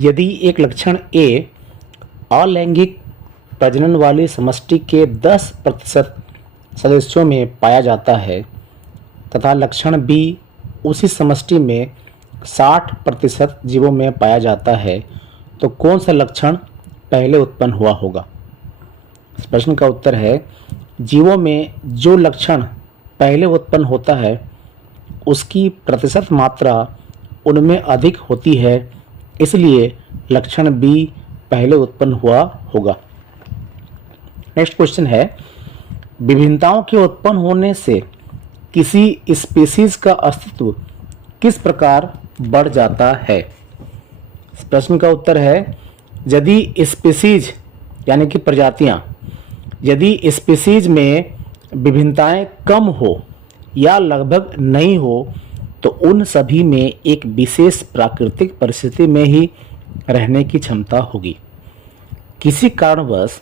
यदि एक लक्षण ए अलैंगिक प्रजनन वाली समष्टि के 10% सदस्यों में पाया जाता है तथा लक्षण बी उसी समष्टि में 60% जीवों में पाया जाता है, तो कौन सा लक्षण पहले उत्पन्न हुआ होगा? इस प्रश्न का उत्तर है, जीवों में जो लक्षण पहले उत्पन्न होता है उसकी प्रतिशत मात्रा उनमें अधिक होती है, इसलिए लक्षण बी पहले उत्पन्न हुआ होगा। नेक्स्ट क्वेश्चन है, विभिन्नताओं के उत्पन्न होने से किसी स्पीशीज का अस्तित्व किस प्रकार बढ़ जाता है? इस प्रश्न का उत्तर है, यदि स्पीशीज यानी कि प्रजातियां, यदि स्पीशीज में विभिन्नताएं कम हो या लगभग नहीं हो तो उन सभी में एक विशेष प्राकृतिक परिस्थिति में ही रहने की क्षमता होगी। किसी कारणवश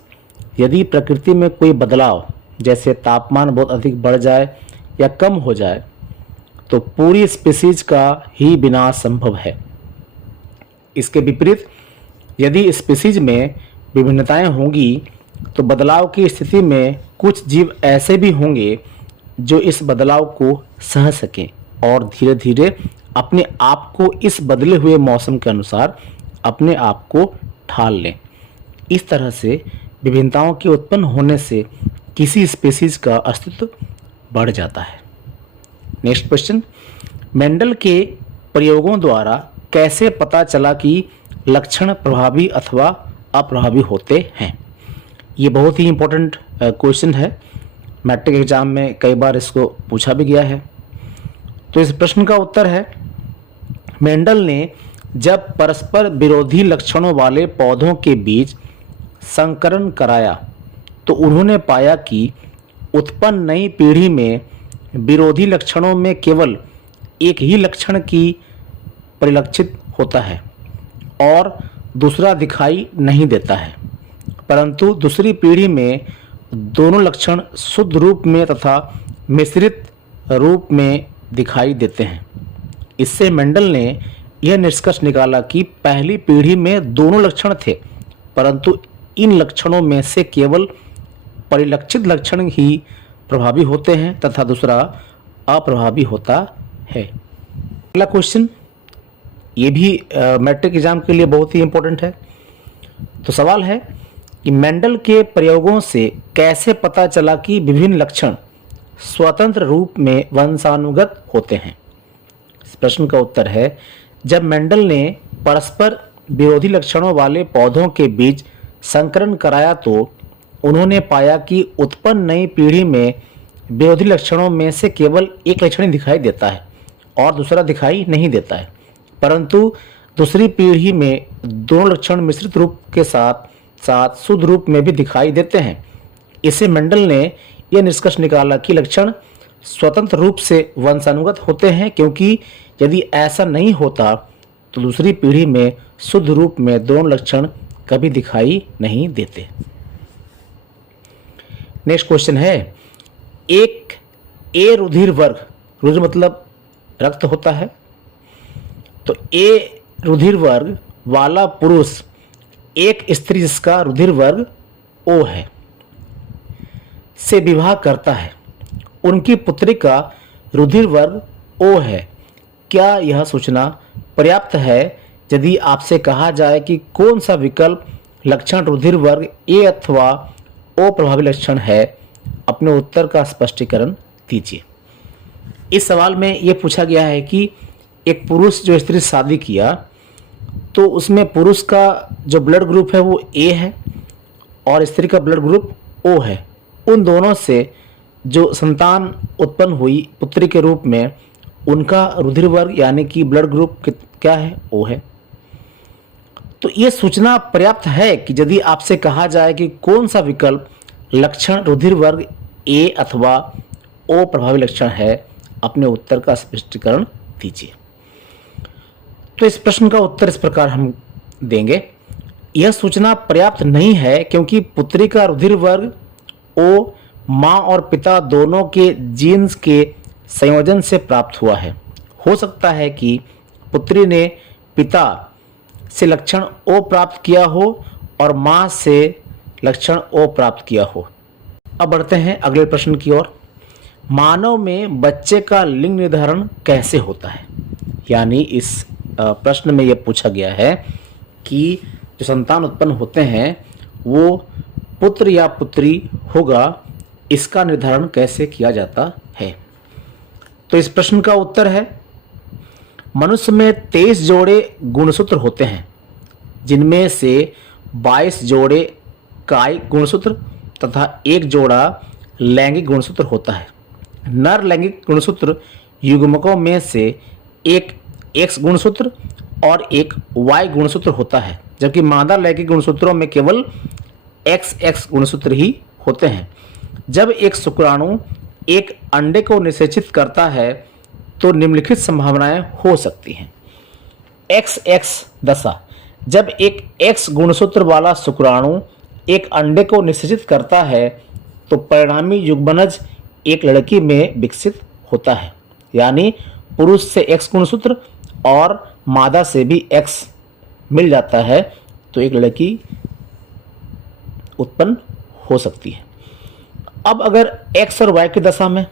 यदि प्रकृति में कोई बदलाव, जैसे तापमान बहुत अधिक बढ़ जाए या कम हो जाए, तो पूरी स्पीशीज का ही विनाश संभव है। इसके विपरीत यदि स्पीशीज में विभिन्नताएं होंगी तो बदलाव की स्थिति में कुछ जीव ऐसे भी होंगे जो इस बदलाव को सह सकें और धीरे धीरे अपने आप को इस बदले हुए मौसम के अनुसार अपने आप को ढाल लें। इस तरह से विभिन्नताओं के उत्पन्न होने से किसी स्पीशीज का अस्तित्व बढ़ जाता है। नेक्स्ट क्वेश्चन, मेंडल के प्रयोगों द्वारा कैसे पता चला कि लक्षण प्रभावी अथवा अप्रभावी होते हैं? ये बहुत ही इम्पोर्टेंट क्वेश्चन है, मैट्रिक एग्जाम में कई बार इसको पूछा भी गया है। तो इस प्रश्न का उत्तर है, मेंडल ने जब परस्पर विरोधी लक्षणों वाले पौधों के बीच संकरण कराया तो उन्होंने पाया कि उत्पन्न नई पीढ़ी में विरोधी लक्षणों में केवल एक ही लक्षण की परिलक्षित होता है और दूसरा दिखाई नहीं देता है, परंतु दूसरी पीढ़ी में दोनों लक्षण शुद्ध रूप में तथा मिश्रित रूप में दिखाई देते हैं। इससे मेंडल ने यह निष्कर्ष निकाला कि पहली पीढ़ी में दोनों लक्षण थे, परंतु इन लक्षणों में से केवल परिलक्षित लक्षण ही प्रभावी होते हैं तथा दूसरा अप्रभावी होता है। अगला क्वेश्चन, ये भी मैट्रिक एग्जाम के लिए बहुत ही इंपॉर्टेंट है। तो सवाल है कि मेंडल के प्रयोगों से कैसे पता चला कि विभिन्न लक्षण स्वतंत्र रूप में वंशानुगत होते हैं? इस प्रश्न का उत्तर है, जब मेंडल ने परस्पर विरोधी लक्षणों वाले पौधों के बीच संकरण कराया तो उन्होंने पाया कि उत्पन्न नई पीढ़ी में विरोधी लक्षणों में से केवल एक लक्षण ही दिखाई देता है और दूसरा दिखाई नहीं देता है, परंतु दूसरी पीढ़ी में दोनों लक्षण मिश्रित रूप के साथ साथ शुद्ध रूप में भी दिखाई देते हैं। इससे मेंडल ने यह निष्कर्ष निकाला कि लक्षण स्वतंत्र रूप से वंशानुगत होते हैं, क्योंकि यदि ऐसा नहीं होता तो दूसरी पीढ़ी में शुद्ध रूप में दोनों लक्षण कभी दिखाई नहीं देते। नेक्स्ट क्वेश्चन है, एक ए रुधिर वर्ग, रुधिर मतलब रक्त होता है, तो ए रुधिर वर्ग वाला पुरुष एक स्त्री जिसका रुधिर वर्ग ओ है से विवाह करता है, उनकी पुत्री का रुधिर वर्ग ओ है। क्या यह सूचना पर्याप्त है यदि आपसे कहा जाए कि कौन सा विकल्प लक्षण रुधिर वर्ग ए अथवा ओ प्रभावी लक्षण है? अपने उत्तर का स्पष्टीकरण दीजिए। इस सवाल में यह पूछा गया है कि एक पुरुष जो स्त्री से शादी किया तो उसमें पुरुष का जो ब्लड ग्रुप है वो ए है और स्त्री का ब्लड ग्रुप ओ है। उन दोनों से जो संतान उत्पन्न हुई पुत्री के रूप में, उनका रुधिर वर्ग यानी कि ब्लड ग्रुप क्या है? ओ है। तो ये सूचना पर्याप्त है कि यदि आपसे कहा जाए कि कौन सा विकल्प लक्षण रुधिर वर्ग ए अथवा ओ प्रभावी लक्षण है, अपने उत्तर का स्पष्टीकरण दीजिए। तो इस प्रश्न का उत्तर इस प्रकार हम देंगे, यह सूचना पर्याप्त नहीं है क्योंकि पुत्री का रुधिर वर्ग ओ माँ और पिता दोनों के जीन्स के संयोजन से प्राप्त हुआ है। हो सकता है कि पुत्री ने पिता से लक्षण ओ प्राप्त किया हो और मां से लक्षण ओ प्राप्त किया हो। अब बढ़ते हैं अगले प्रश्न की ओर। मानव में बच्चे का लिंग निर्धारण कैसे होता है? यानी इस प्रश्न में यह पूछा गया है कि जो संतान उत्पन्न होते हैं वो पुत्र या पुत्री होगा, इसका निर्धारण कैसे किया जाता है? तो इस प्रश्न का उत्तर है, मनुष्य में 23 जोड़े गुणसूत्र होते हैं, जिनमें से 22 जोड़े कायिक गुणसूत्र तथा 1 जोड़ा लैंगिक गुणसूत्र होता है। नर लैंगिक गुणसूत्र युग्मकों में से एक X गुणसूत्र और एक Y गुणसूत्र होता है, जबकि मादा लैंगिक गुणसूत्रों में केवल XX गुणसूत्र ही होते हैं। जब एक शुक्राणु एक अंडे को निषेचित करता है तो निम्नलिखित संभावनाएं हो सकती हैं। XX दशा, जब एक X गुणसूत्र वाला शुक्राणु एक अंडे को निषेचित करता है तो परिणामी युग्मनज एक लड़की में विकसित होता है, यानी पुरुष से X गुणसूत्र और मादा से भी X मिल जाता है तो एक लड़की उत्पन्न हो सकती है। अब अगर X और Y की दशा में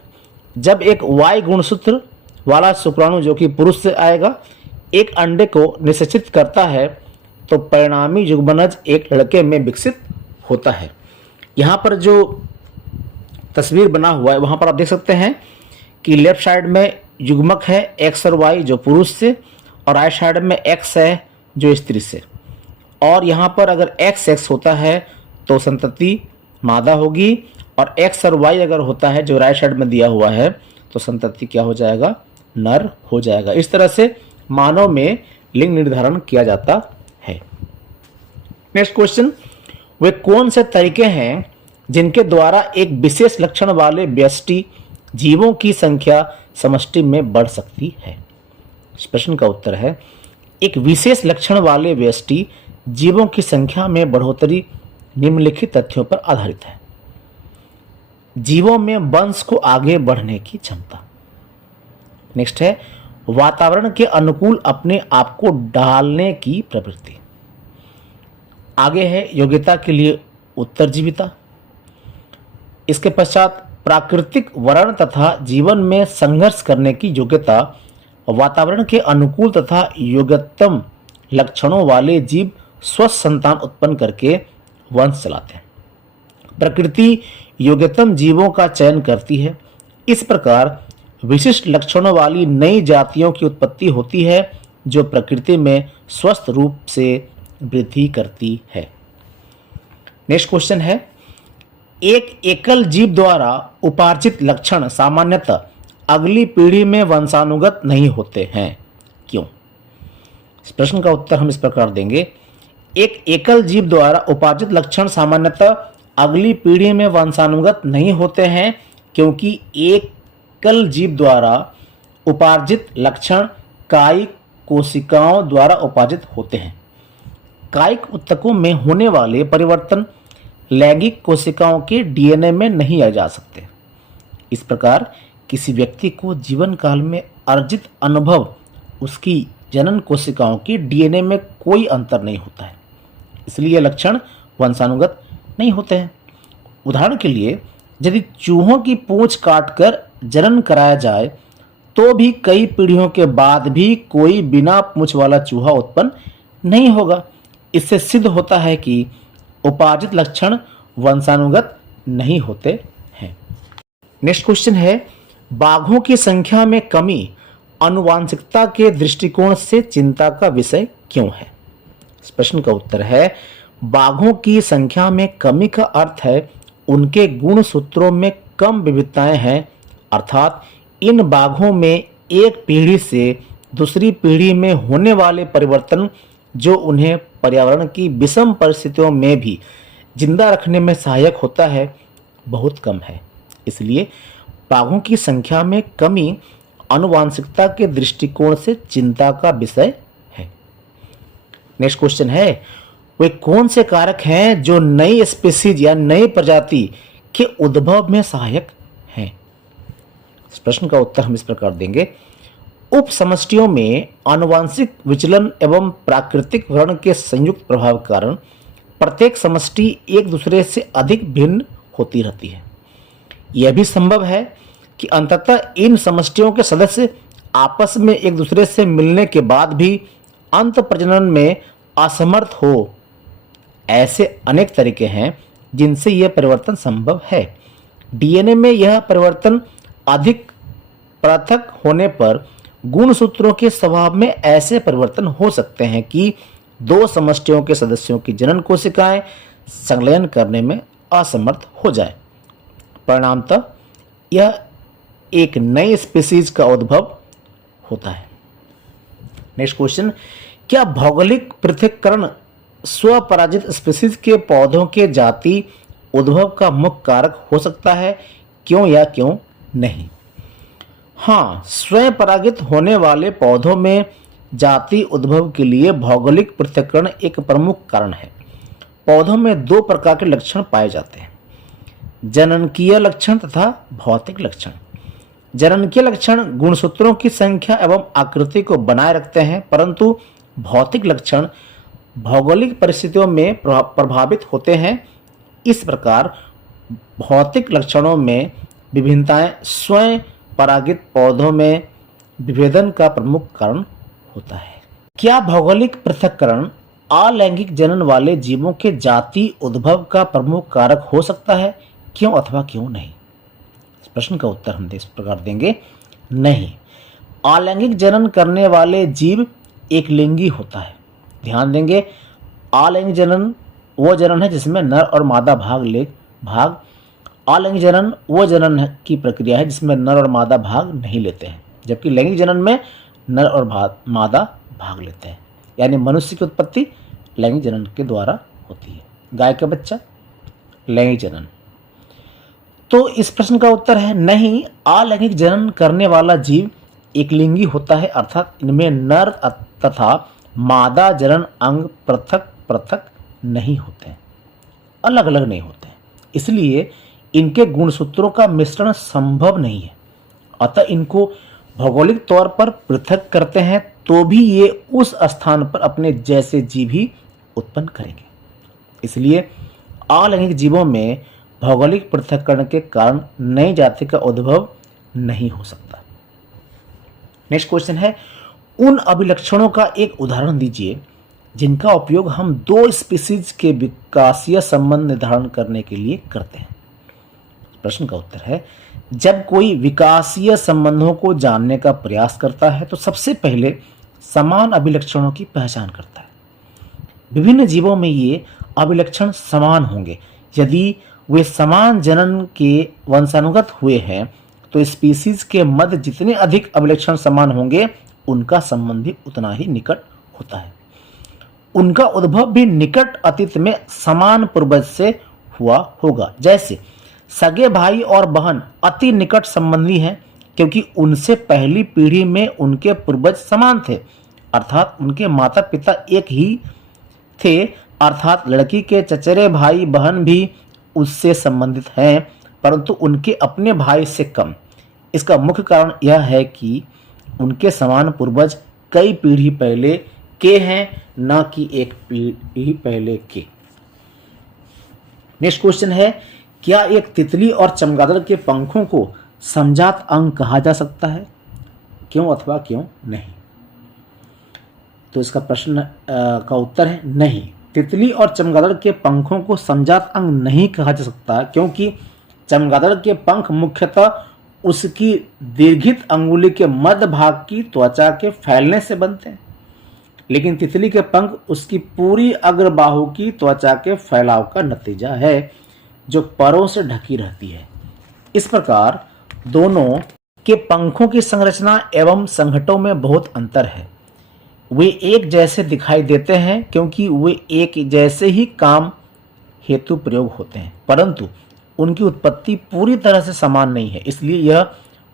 जब एक Y गुणसूत्र वाला शुक्राणु जो कि पुरुष से आएगा एक अंडे को निषेचित करता है तो परिणामी युग्मनज एक लड़के में विकसित होता है। यहाँ पर जो तस्वीर बना हुआ है वहाँ पर आप देख सकते हैं कि लेफ्ट साइड में युग्मक है X और Y जो पुरुष से, और राइट साइड में X है जो स्त्री से। और यहाँ पर अगर XX होता है तो संतति मादा होगी, और X और Y अगर होता है जो राइट साइड में दिया हुआ है तो संतति क्या हो जाएगा? नर हो जाएगा। इस तरह से मानव में लिंग निर्धारण किया जाता है। नेक्स्ट क्वेश्चन, वे कौन से तरीके हैं जिनके द्वारा एक विशेष लक्षण वाले व्यष्टि जीवों की संख्या समष्टि में बढ़ सकती है? इस प्रश्न का उत्तर है, एक विशेष लक्षण वाले व्यष्टि जीवों की संख्या में बढ़ोतरी निम्नलिखित तथ्यों पर आधारित है। जीवों में वंश को आगे बढ़ने की क्षमता। नेक्स्ट है, वातावरण के अनुकूल अपने आप को ढालने की प्रवृत्ति। आगे है योग्यता के लिए उत्तरजीविता। इसके पश्चात प्राकृतिक वर्ण तथा जीवन में संघर्ष करने की योग्यता। वातावरण के अनुकूल तथा योग्यतम लक्षणों वाले जीव स्वस्थ संतान उत्पन्न करके वंश चलाते हैं। प्रकृति योग्यतम जीवों का चयन करती है। इस प्रकार विशिष्ट लक्षणों वाली नई जातियों की उत्पत्ति होती है जो प्रकृति में स्वस्थ रूप से वृद्धि करती है। नेक्स्ट क्वेश्चन है, एक एकल जीव द्वारा उपार्जित लक्षण सामान्यतः अगली पीढ़ी में वंशानुगत नहीं होते हैं, क्यों? इस प्रश्न का उत्तर हम इस प्रकार देंगे, एक एकल जीव द्वारा उपार्जित लक्षण सामान्यतः अगली पीढ़ी में वंशानुगत नहीं होते हैं क्योंकि एकल जीव द्वारा उपार्जित लक्षण कायिक कोशिकाओं द्वारा उपार्जित होते हैं। कायिक ऊतकों में होने वाले परिवर्तन लैंगिक कोशिकाओं के डीएनए में नहीं आ जा सकते। इस प्रकार किसी व्यक्ति को जीवन काल में अर्जित अनुभव उसकी जनन कोशिकाओं के डीएनए में कोई अंतर नहीं होता है, इसलिए ये लक्षण वंशानुगत नहीं होते हैं। उदाहरण के लिए यदि चूहों की पूंछ काटकर जनन कराया जाए तो भी कई पीढ़ियों के बाद भी कोई बिना पूंछ वाला चूहा उत्पन्न नहीं होगा। इससे सिद्ध होता है कि उपार्जित लक्षण वंशानुगत नहीं होते हैं। नेक्स्ट क्वेश्चन है, बाघों की संख्या में कमी आनुवांशिकता के दृष्टिकोण से चिंता का विषय क्यों है? इस प्रश्न का उत्तर है, बाघों की संख्या में कमी का अर्थ है उनके गुण सूत्रों में कम विविधताएं हैं, अर्थात इन बाघों में एक पीढ़ी से दूसरी पीढ़ी में होने वाले परिवर्तन जो उन्हें पर्यावरण की विषम परिस्थितियों में भी जिंदा रखने में सहायक होता है बहुत कम है। इसलिए बाघों की संख्या में कमी आनुवांशिकता के दृष्टिकोण से चिंता का विषय है। नेक्स्ट क्वेश्चन है, वे कौन से कारक हैं जो नई स्पीसीज या नई प्रजाति के उद्भव में सहायक हैं? इस प्रश्न का उत्तर हम इस प्रकार देंगे, उप समष्टियों में आनुवंशिक विचलन एवं प्राकृतिक वर्ण के संयुक्त प्रभाव के कारण प्रत्येक समष्टि एक दूसरे से अधिक भिन्न होती रहती है। यह भी संभव है कि अंततः इन समष्टियों के सदस्य आपस में एक दूसरे से मिलने के बाद भी अंत प्रजनन में असमर्थ हो। ऐसे अनेक तरीके हैं जिनसे यह परिवर्तन संभव है। डीएनए में यह परिवर्तन अधिक पृथक होने पर गुणसूत्रों के स्वभाव में ऐसे परिवर्तन हो सकते हैं कि दो समष्टियों के सदस्यों की जनन कोशिकाएं संलयन करने में असमर्थ हो जाए। परिणामतः यह एक नई स्पीसीज का उद्भव होता है। नेक्स्ट क्वेश्चन, क्या भौगोलिक पृथक्करण स्वपराजित स्पीसीज के पौधों के जाति उद्भव का मुख्य कारक हो सकता है? क्यों या क्यों नहीं? हाँ, स्वयं परागित होने वाले पौधों में जाति उद्भव के लिए भौगोलिक पृथक्करण एक प्रमुख कारण है। पौधों में दो प्रकार के लक्षण पाए जाते हैं, जननकीय लक्षण तथा भौतिक लक्षण। जननकीय लक्षण गुणसूत्रों की संख्या एवं आकृति को बनाए रखते हैं, परंतु भौतिक लक्षण भौगोलिक परिस्थितियों में प्रभावित होते हैं। इस प्रकार भौतिक लक्षणों में विभिन्नताएं स्वयं परागित पौधों में विभेदन का प्रमुख कारण होता है। क्या भौगोलिक पृथक्करण अलैंगिक जनन वाले जीवों के जाति उद्भव का प्रमुख कारक हो सकता है? क्यों अथवा क्यों नहीं? इस प्रश्न का उत्तर हम इस प्रकार देंगे, नहीं। अलैंगिक जनन करने वाले जीव एक लिंगी होता है। ध्यान देंगे, अलैंगिक जनन वो जनन है जिसमें नर और मादा भाग अलैंगिक जनन वो जनन की प्रक्रिया है जिसमें नर और मादा भाग नहीं लेते हैं, जबकि लैंगिक जनन में नर और मादा भाग लेते हैं। यानी मनुष्य की उत्पत्ति लैंगिक जनन के द्वारा होती है, गाय का बच्चा लैंगिक जनन। तो इस प्रश्न का उत्तर है नहीं, अलैंगिक जनन करने वाला जीव एक लिंगी होता है, अर्थात इनमें नर तथा मादा जनन अंग पृथक पृथक नहीं होते, अलग अलग नहीं होते, इसलिए इनके गुणसूत्रों का मिश्रण संभव नहीं है। अतः इनको भौगोलिक तौर पर पृथक करते हैं तो भी ये उस स्थान पर अपने जैसे जीव ही उत्पन्न करेंगे। इसलिए अलैंगिक जीवों में भौगोलिक पृथक्करण के कारण नई जाति का उद्भव नहीं हो सकता। नेक्स्ट क्वेश्चन है, उन अभिलक्षणों का एक उदाहरण दीजिए जिनका उपयोग हम दो स्पीसीज के विकासीय संबंध निर्धारण करने के लिए करते हैं। प्रश्न का उत्तर है, जब कोई विकासीय संबंधों को जानने का प्रयास करता है तो सबसे पहले समान अभिलक्षणों की पहचान करता है। विभिन्न जीवों में ये अभिलक्षण समान होंगे। यदि वे समान जनन के वंशानुगत हुए हैं तो स्पीसीज के मध्य जितने अधिक अभिलक्षण समान होंगे उनका संबंध भी उतना ही निकट होता है। उनका उद्भव भी निकट अतीत में समान पूर्वज से हुआ होगा। जैसे सगे भाई और बहन अति निकट संबंधी हैं क्योंकि उनसे पहली पीढ़ी में उनके पूर्वज समान थे, अर्थात उनके माता पिता एक ही थे, अर्थात लड़की के चचेरे भाई बहन भी उससे संबंधित हैं, परंतु उनके अपने भाई से कम। इसका मुख्य कारण यह है कि उनके समान पूर्वज कई पीढ़ी पहले के हैं, न कि एक पीढ़ी पहले के। नेक्स्ट क्वेश्चन है, क्या एक तितली और चमगादड़ के पंखों को समजात अंग कहा जा सकता है? क्यों अथवा क्यों नहीं? तो इसका प्रश्न का उत्तर है नहीं। तितली और चमगादड़ के पंखों को समजात अंग नहीं कहा जा सकता क्योंकि चमगादड़ के पंख मुख्यतः उसकी दीर्घित अंगुली के मध्य भाग की त्वचा के फैलने से बनते हैं, लेकिन तितली के पंख उसकी पूरी अग्रबाहु की त्वचा के फैलाव का नतीजा है जो परों से ढकी रहती है। इस प्रकार दोनों के पंखों की संरचना एवं संघटों में बहुत अंतर है। वे एक जैसे दिखाई देते हैं क्योंकि वे एक जैसे ही काम हेतु प्रयोग होते हैं, परंतु उनकी उत्पत्ति पूरी तरह से समान नहीं है, इसलिए यह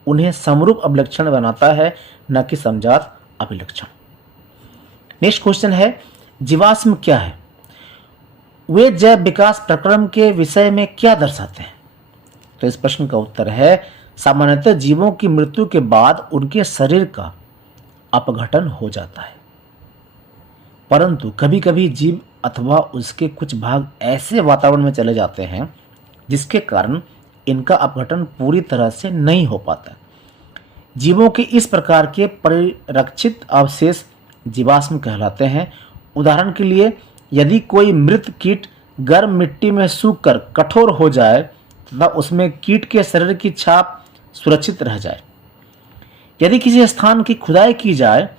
उन्हें समरूप अभिलक्षण बनाता है, न कि समजात अभिलक्षण। नेक्स्ट क्वेश्चन है, जीवाश्म क्या है? वे जैव विकास प्रक्रम के विषय में क्या दर्शाते हैं? तो इस प्रश्न का उत्तर है, सामान्यतः जीवों की मृत्यु के बाद उनके शरीर का अपघटन हो जाता है। परंतु कभी कभी जीव अथवा उसके कुछ भाग ऐसे वातावरण में चले जाते हैं जिसके कारण इनका अपघटन पूरी तरह से नहीं हो पाता। जीवों के इस प्रकार के परिरक्षित अवशेष जीवाश्म कहलाते हैं। उदाहरण के लिए, यदि कोई मृत कीट गर्म मिट्टी में सूखकर कठोर हो जाए तथा उसमें कीट के शरीर की छाप सुरक्षित रह जाए, यदि किसी स्थान की खुदाई की जाए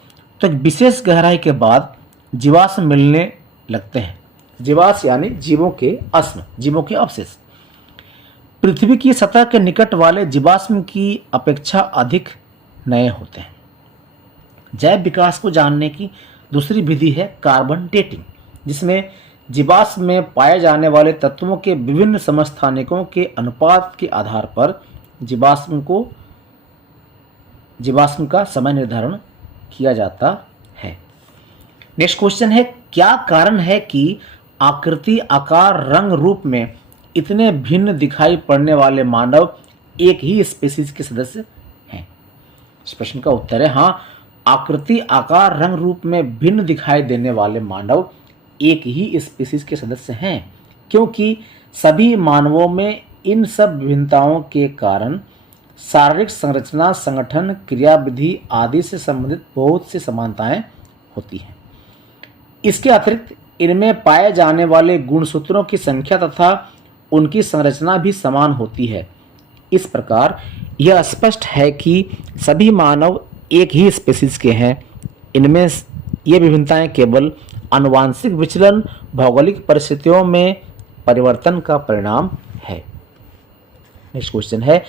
तो एक विशेष गहराई के बाद जीवाश्म मिलने लगते हैं। जीवाश्म यानी जीवों के अस्म, जीवों के अवशेष। पृथ्वी की सतह के निकट वाले जीवाश्म की अपेक्षा अधिक नए होते हैं। जैव विकास को जानने की दूसरी विधि है कार्बन डेटिंग, जिसमें जीवाश्म में पाए जाने वाले तत्वों के विभिन्न समस्थानिकों के अनुपात के आधार पर जीवाश्म का समय निर्धारण किया जाता है। नेक्स्ट क्वेश्चन है, क्या कारण है कि आकृति, आकार, रंग, रूप में इतने भिन्न दिखाई पड़ने वाले मानव एक ही स्पीशीज के सदस्य हैं? इस प्रश्न का उत्तर है हाँ, आकृति, आकार, रंग, रूप में भिन्न दिखाई देने वाले मानव एक ही स्पीशीज के सदस्य हैं, क्योंकि सभी मानवों में इन सब विभिन्नताओं के कारण शारीरिक संरचना, संगठन, क्रियाविधि आदि से संबंधित बहुत सी समानताएं होती हैं। इसके अतिरिक्त इनमें पाए जाने वाले गुणसूत्रों की संख्या तथा उनकी संरचना भी समान होती है। इस प्रकार यह स्पष्ट है कि सभी मानव एक ही स्पीशीज के हैं। इनमें ये विभिन्नताएं केवल आनुवांशिक विचलन, भौगोलिक परिस्थितियों में परिवर्तन का परिणाम है। नेक्स्ट क्वेश्चन है,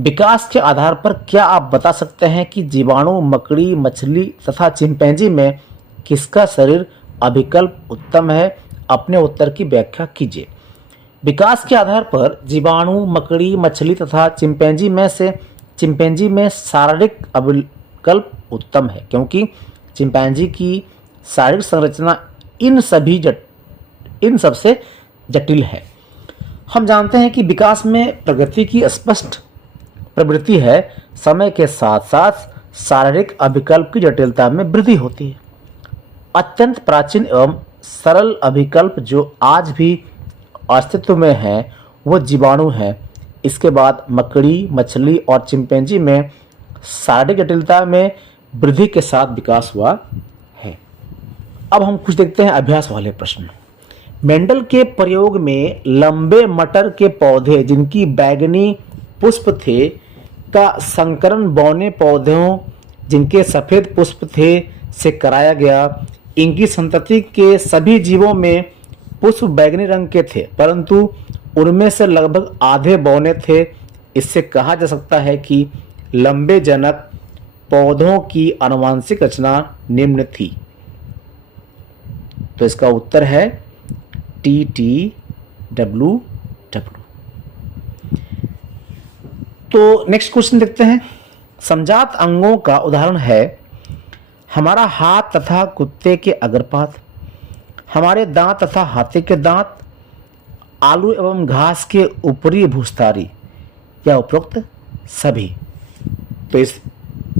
विकास के आधार पर क्या आप बता सकते हैं कि जीवाणु, मकड़ी, मछली तथा चिंपैंजी में किसका शरीर अभिकल्प उत्तम है? अपने उत्तर की व्याख्या कीजिए। विकास के आधार पर जीवाणु, मकड़ी, मछली तथा चिंपैंजी में शारीरिक अभिकल्प उत्तम है, क्योंकि चिंपैंजी की शारीरिक संरचना इन सबसे जटिल है। हम जानते हैं कि विकास में प्रगति की स्पष्ट प्रवृत्ति है। समय के साथ साथ शारीरिक अभिकल्प की जटिलता में वृद्धि होती है। अत्यंत प्राचीन एवं सरल अभिकल्प जो आज भी अस्तित्व में है वो जीवाणु है। इसके बाद मकड़ी, मछली और चिंपैंजी में शारीरिक जटिलता में वृद्धि के साथ विकास हुआ है। अब हम कुछ देखते हैं अभ्यास वाले प्रश्न। मेंडल के प्रयोग में लंबे मटर के पौधे जिनकी बैंगनी पुष्प थे का संकरण बौने पौधों जिनके सफेद पुष्प थे से कराया गया। इनकी संतति के सभी जीवों में पुष्प बैंगनी रंग के थे, परंतु उनमें से लगभग आधे बौने थे। इससे कहा जा सकता है कि लंबे जनक पौधों की आनुवंशिक रचना निम्न थी। तो इसका उत्तर है TTWW। तो नेक्स्ट क्वेश्चन देखते हैं। समजात अंगों का उदाहरण है हमारा हाथ तथा कुत्ते के अग्रपाद, हमारे दांत तथा हाथी के दांत, आलू एवं घास के ऊपरी भूस्तारी या उपरोक्त सभी। तो इस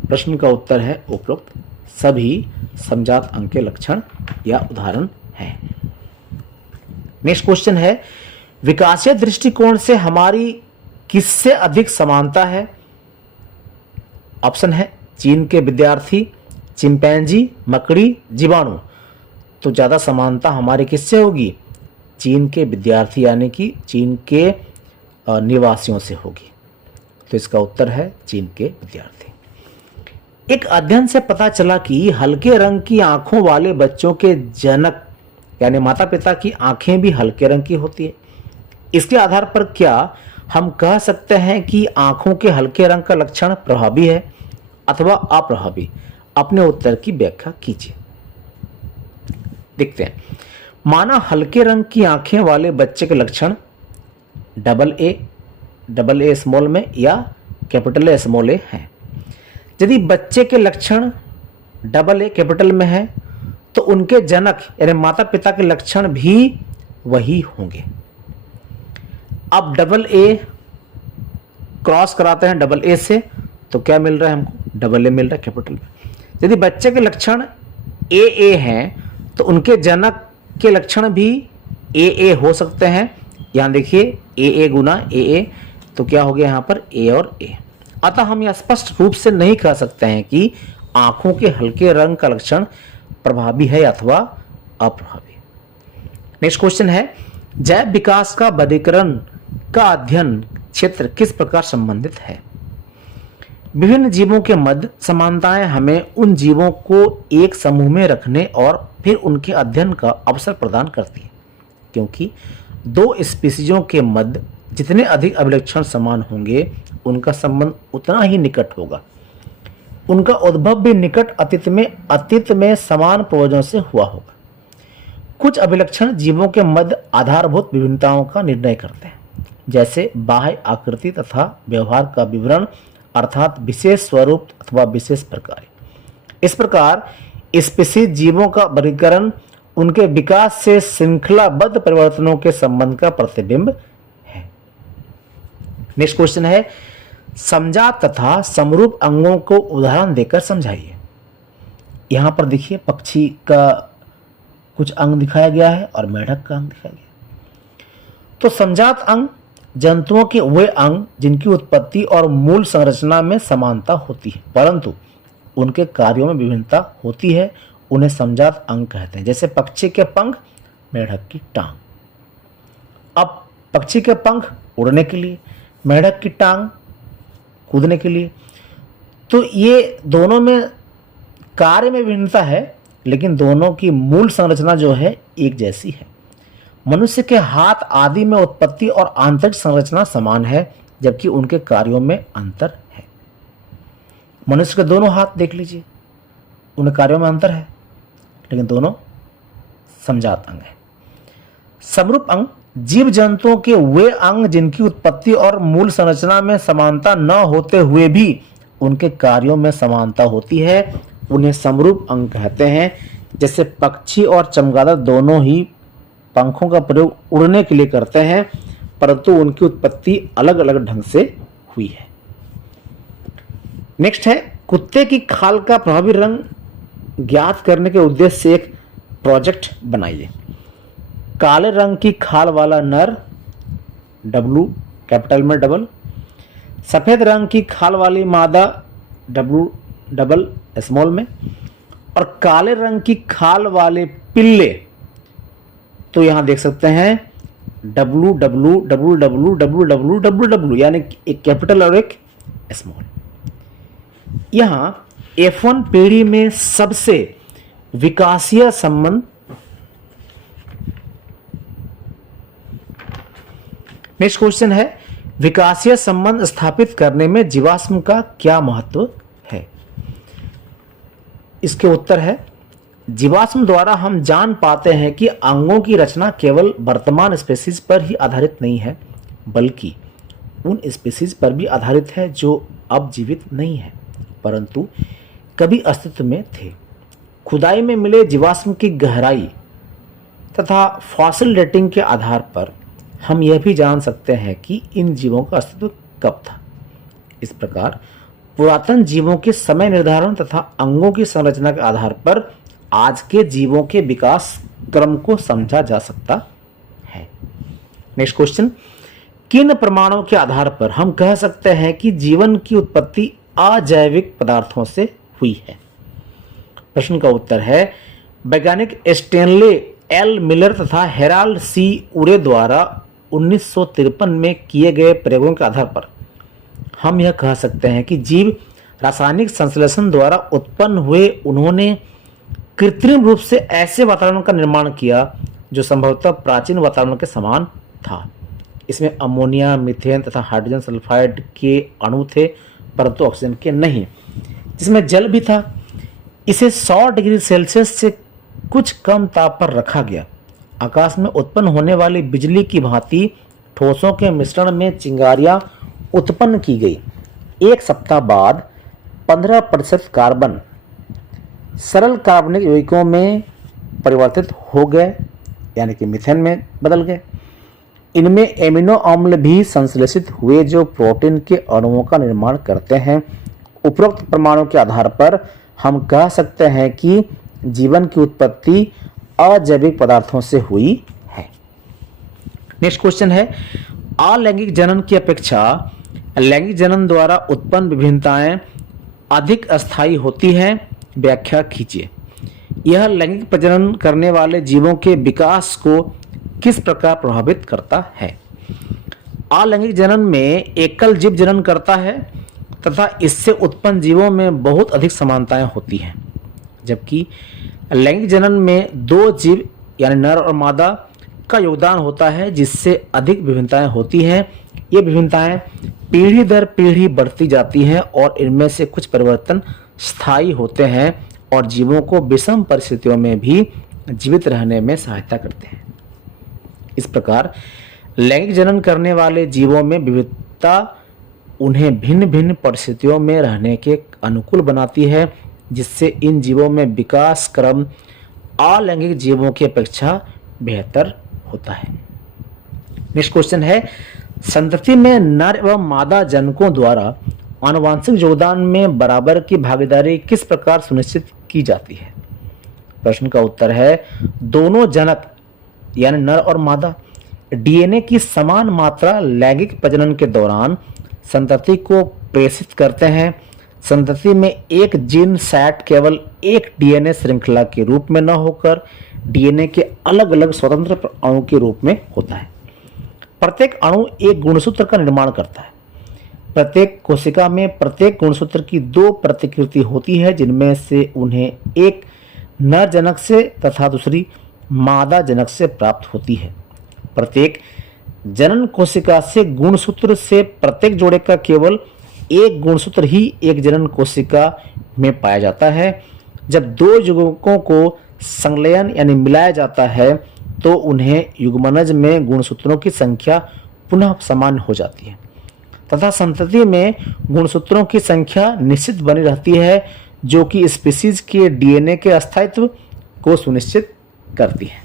प्रश्न का उत्तर है उपरोक्त सभी समजात अंग के लक्षण या उदाहरण हैं। नेक्स्ट क्वेश्चन है, विकासीय दृष्टिकोण से हमारी किससे अधिक समानता है? ऑप्शन है चीन के विद्यार्थी, चिंपैंजी, मकड़ी, जीवाणु। तो ज़्यादा समानता हमारी किससे होगी? चीन के विद्यार्थी यानी कि चीन के निवासियों से होगी। तो इसका उत्तर है चीन के विद्यार्थी। एक अध्ययन से पता चला कि हल्के रंग की आंखों वाले बच्चों के जनक यानी माता पिता की आंखें भी हल्के रंग की होती है। इसके आधार पर क्या हम कह सकते हैं कि आंखों के हल्के रंग का लक्षण प्रभावी है अथवा अप्रभावी? अपने उत्तर की व्याख्या कीजिए। देखते हैं। माना हल्के रंग की आंखें वाले बच्चे के लक्षण AA स्मॉल में या कैपिटल स्मॉल ए हैं। यदि बच्चे के लक्षण AA कैपिटल में है तो उनके जनक यानी माता पिता के लक्षण भी वही होंगे। अब AA क्रॉस कराते हैं AA से तो क्या मिल रहा है हमको? AA मिल रहा है कैपिटल में। यदि बच्चे के लक्षण ए हैं तो उनके जनक के लक्षण भी ए हो सकते हैं। यहाँ देखिए ए गुना ए, तो क्या हो गया यहाँ पर ए और ए। अतः हम यह स्पष्ट रूप से नहीं कह सकते हैं कि आंखों के हल्के रंग का लक्षण प्रभावी है अथवा अप्रभावी। नेक्स्ट क्वेश्चन है, जैव विकास का वर्गीकरण का अध्ययन क्षेत्र किस प्रकार संबंधित है? विभिन्न जीवों के मध्य समानताएं हमें उन जीवों को एक समूह में रखने और फिर उनके अध्ययन का अवसर प्रदान करती है, क्योंकि दो स्पीसीजों के मध्य जितने अधिक अभिलक्षण समान होंगे उनका संबंध उतना ही निकट होगा। उनका उद्भव भी निकट अतीत में समान पूर्वजों से हुआ होगा। कुछ अभिलक्षण जीवों के मध्य आधारभूत विभिन्नताओं का निर्णय करते हैं, जैसे बाह्य आकृति तथा व्यवहार का विवरण, अर्थात विशेष स्वरूप अथवा विशेष प्रकार। इस प्रकार स्पीसीज जीवों का वर्गीकरण उनके विकास से श्रृंखलाबद्ध परिवर्तनों के संबंध का प्रतिबिंब है। नेक्स्ट क्वेश्चन है, समजात तथा समरूप अंगों को उदाहरण देकर समझाइए। यहां पर देखिए पक्षी का कुछ अंग दिखाया गया है और मेढक का अंग दिखाया गया। तो समजात अंग जंतुओं के वे अंग जिनकी उत्पत्ति और मूल संरचना में समानता होती है परंतु उनके कार्यों में विभिन्नता होती है, उन्हें समजात अंग कहते हैं। जैसे पक्षी के पंख, मेढक की टांग। अब पक्षी के पंख उड़ने के लिए, मेढक की टांग कूदने के लिए, तो ये दोनों में कार्य में भिन्नता है लेकिन दोनों की मूल संरचना जो है एक जैसी है। मनुष्य के हाथ आदि में उत्पत्ति और आंतरिक संरचना समान है जबकि उनके कार्यों में अंतर है। मनुष्य के दोनों हाथ देख लीजिए, उनके कार्यों में अंतर है लेकिन दोनों समजात अंग है। समरूप अंग जीव जंतुओं के वे अंग जिनकी उत्पत्ति और मूल संरचना में समानता न होते हुए भी उनके कार्यों में समानता होती है, उन्हें समरूप अंग कहते हैं। जैसे पक्षी और चमगादड़ दोनों ही पंखों का प्रयोग उड़ने के लिए करते हैं परंतु उनकी उत्पत्ति अलग अलग ढंग से हुई है। नेक्स्ट है, कुत्ते की खाल का प्रभावी रंग ज्ञात करने के उद्देश्य से एक प्रोजेक्ट बनाइए। काले रंग की खाल वाला नर, W कैपिटल में डबल। सफेद रंग की खाल वाली मादा, W डबल स्मॉल में। और काले रंग की खाल वाले पिल्ले तो यहां देख सकते हैं WWWWWWW यानी एक कैपिटल और एक स्मॉल। यहां F1 पीढ़ी में सबसे विकासीय संबंध नेक्स्ट क्वेश्चन है, विकासीय संबंध स्थापित करने में जीवाश्म का क्या महत्व है? इसके उत्तर है, जीवाश्म द्वारा हम जान पाते हैं कि अंगों की रचना केवल वर्तमान स्पीसीज पर ही आधारित नहीं है बल्कि उन स्पीसीज पर भी आधारित है जो अब जीवित नहीं है परंतु कभी अस्तित्व में थे। खुदाई में मिले जीवाश्म की गहराई तथा फॉसिल डेटिंग के आधार पर हम यह भी जान सकते हैं कि इन जीवों का अस्तित्व कब था। इस प्रकार पुरातन जीवों के समय निर्धारण तथा अंगों की संरचना के आधार पर आज के जीवों के विकास क्रम को समझा जा सकता है। नेक्स्ट क्वेश्चन, किन प्रमाणों के आधार पर हम कह सकते हैं कि जीवन की उत्पत्ति अजैविक पदार्थों से हुई है? प्रश्न का उत्तर है, वैज्ञानिक स्टेनले एल मिलर तथा हेराल्ड सी उरे द्वारा 1953 में किए गए प्रयोगों के आधार पर हम यह कह सकते हैं कि जीव रासायनिक संश्लेषण द्वारा उत्पन्न हुए। उन्होंने कृत्रिम रूप से ऐसे वातावरण का निर्माण किया जो संभवतः प्राचीन वातावरण के समान था। इसमें अमोनिया, मीथेन तथा हाइड्रोजन सल्फाइड के अणु थे परंतु ऑक्सीजन के नहीं, जिसमें जल भी था। इसे 100 डिग्री सेल्सियस से कुछ कम ताप पर रखा गया। आकाश में उत्पन्न होने वाली बिजली की भांति ठोसों के मिश्रण में चिंगारियां उत्पन्न की गई। एक सप्ताह बाद 15% कार्बन सरल कार्बनिक यौगिकों में परिवर्तित हो गए यानी कि मीथेन में बदल गए। इनमें एमिनो अम्ल भी संश्लेषित हुए जो प्रोटीन के अणुओं का निर्माण करते हैं। उपरोक्त प्रमाणों के आधार पर हम कह सकते हैं कि जीवन की उत्पत्ति अजैविक पदार्थों से हुई है। नेक्स्ट क्वेश्चन है, अलैंगिक जनन की अपेक्षा लैंगिक जनन द्वारा उत्पन्न विभिन्नताएं अधिक अस्थायी होती हैं, व्याख्या कीजिए। यह लैंगिक प्रजनन करने वाले जीवों के विकास को किस प्रकार प्रभावित करता है? अलैंगिक जनन में एकल जीव जनन करता है तथा इससे उत्पन्न जीवों में बहुत अधिक समानताएं होती हैं, जबकि लैंगिक जनन में दो जीव यानी नर और मादा का योगदान होता है, जिससे अधिक विभिन्नताएं होती हैं। ये विभिन्नताएं पीढ़ी दर पीढ़ी बढ़ती जाती हैं और इनमें से कुछ परिवर्तन स्थायी होते हैं और जीवों को विषम परिस्थितियों में भी जीवित रहने में सहायता करते हैं। इस प्रकार लैंगिक जनन करने वाले जीवों में विविधता उन्हें भिन्न भिन्न परिस्थितियों में रहने के अनुकूल बनाती है, जिससे इन जीवों में विकास क्रम अलैंगिक जीवों की अपेक्षा बेहतर होता है। नेक्स्ट क्वेश्चन है, संतति में नर एवं मादा जनकों द्वारा आनुवंशिक योगदान में बराबर की भागीदारी किस प्रकार सुनिश्चित की जाती है? प्रश्न का उत्तर है, दोनों जनक यानी नर और मादा डीएनए की समान मात्रा लैंगिक प्रजनन के दौरान संतति को प्रेषित करते हैं। संतति में एक जीन सेट केवल एक डीएनए श्रृंखला के रूप में न होकर डीएनए के अलग अलग स्वतंत्र अणु के रूप में होता है। प्रत्येक अणु एक गुणसूत्र का निर्माण करता है। प्रत्येक कोशिका में प्रत्येक गुणसूत्र की दो प्रतिकृति होती है, जिनमें से उन्हें एक नर जनक से तथा दूसरी मादा जनक से प्राप्त होती है। प्रत्येक जनन कोशिका से गुणसूत्र से प्रत्येक जोड़े का केवल एक गुणसूत्र ही एक जनन कोशिका में पाया जाता है। जब दो युग्मकों को संलयन यानी मिलाया जाता है तो उन्हें युग्मनज में गुणसूत्रों की संख्या पुनः समान हो जाती है तथा संतति में गुणसूत्रों की संख्या निश्चित बनी रहती है, जो कि स्पीशीज के डीएनए के अस्थायित्व को सुनिश्चित करती है।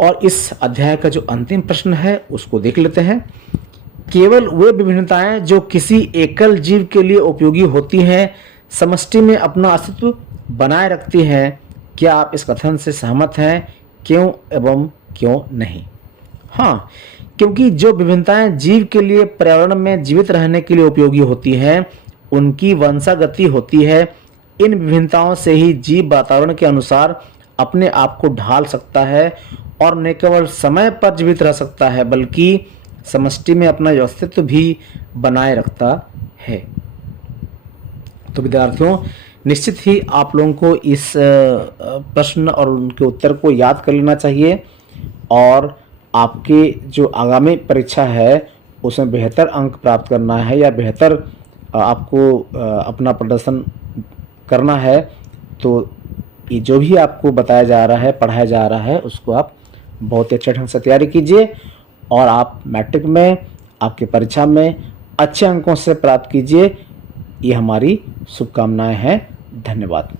और इस अध्याय का जो अंतिम प्रश्न है उसको देख लेते हैं। केवल वे विभिन्नताएं जो किसी एकल जीव के लिए उपयोगी होती हैं समष्टि में अपना अस्तित्व बनाए रखती हैं। क्या आप इस कथन से सहमत हैं? क्यों एवं क्यों नहीं? हाँ, क्योंकि जो विभिन्नताएं जीव के लिए पर्यावरण में जीवित रहने के लिए उपयोगी होती हैं उनकी वंशागति होती है। इन विभिन्नताओं से ही जीव वातावरण के अनुसार अपने आप को ढाल सकता है और न केवल समय पर जीवित रह सकता है बल्कि समष्टि में अपना अस्तित्व भी बनाए रखता है। तो विद्यार्थियों, निश्चित ही आप लोगों को इस प्रश्न और उनके उत्तर को याद कर लेना चाहिए और आपके जो आगामी परीक्षा है उसमें बेहतर अंक प्राप्त करना है या बेहतर आपको अपना प्रदर्शन करना है। तो ये जो भी आपको बताया जा रहा है, पढ़ाया जा रहा है, उसको आप बहुत ही अच्छे ढंग से तैयारी कीजिए और आप मैट्रिक में आपकी परीक्षा में अच्छे अंकों से प्राप्त कीजिए। ये हमारी शुभकामनाएं हैं। धन्यवाद।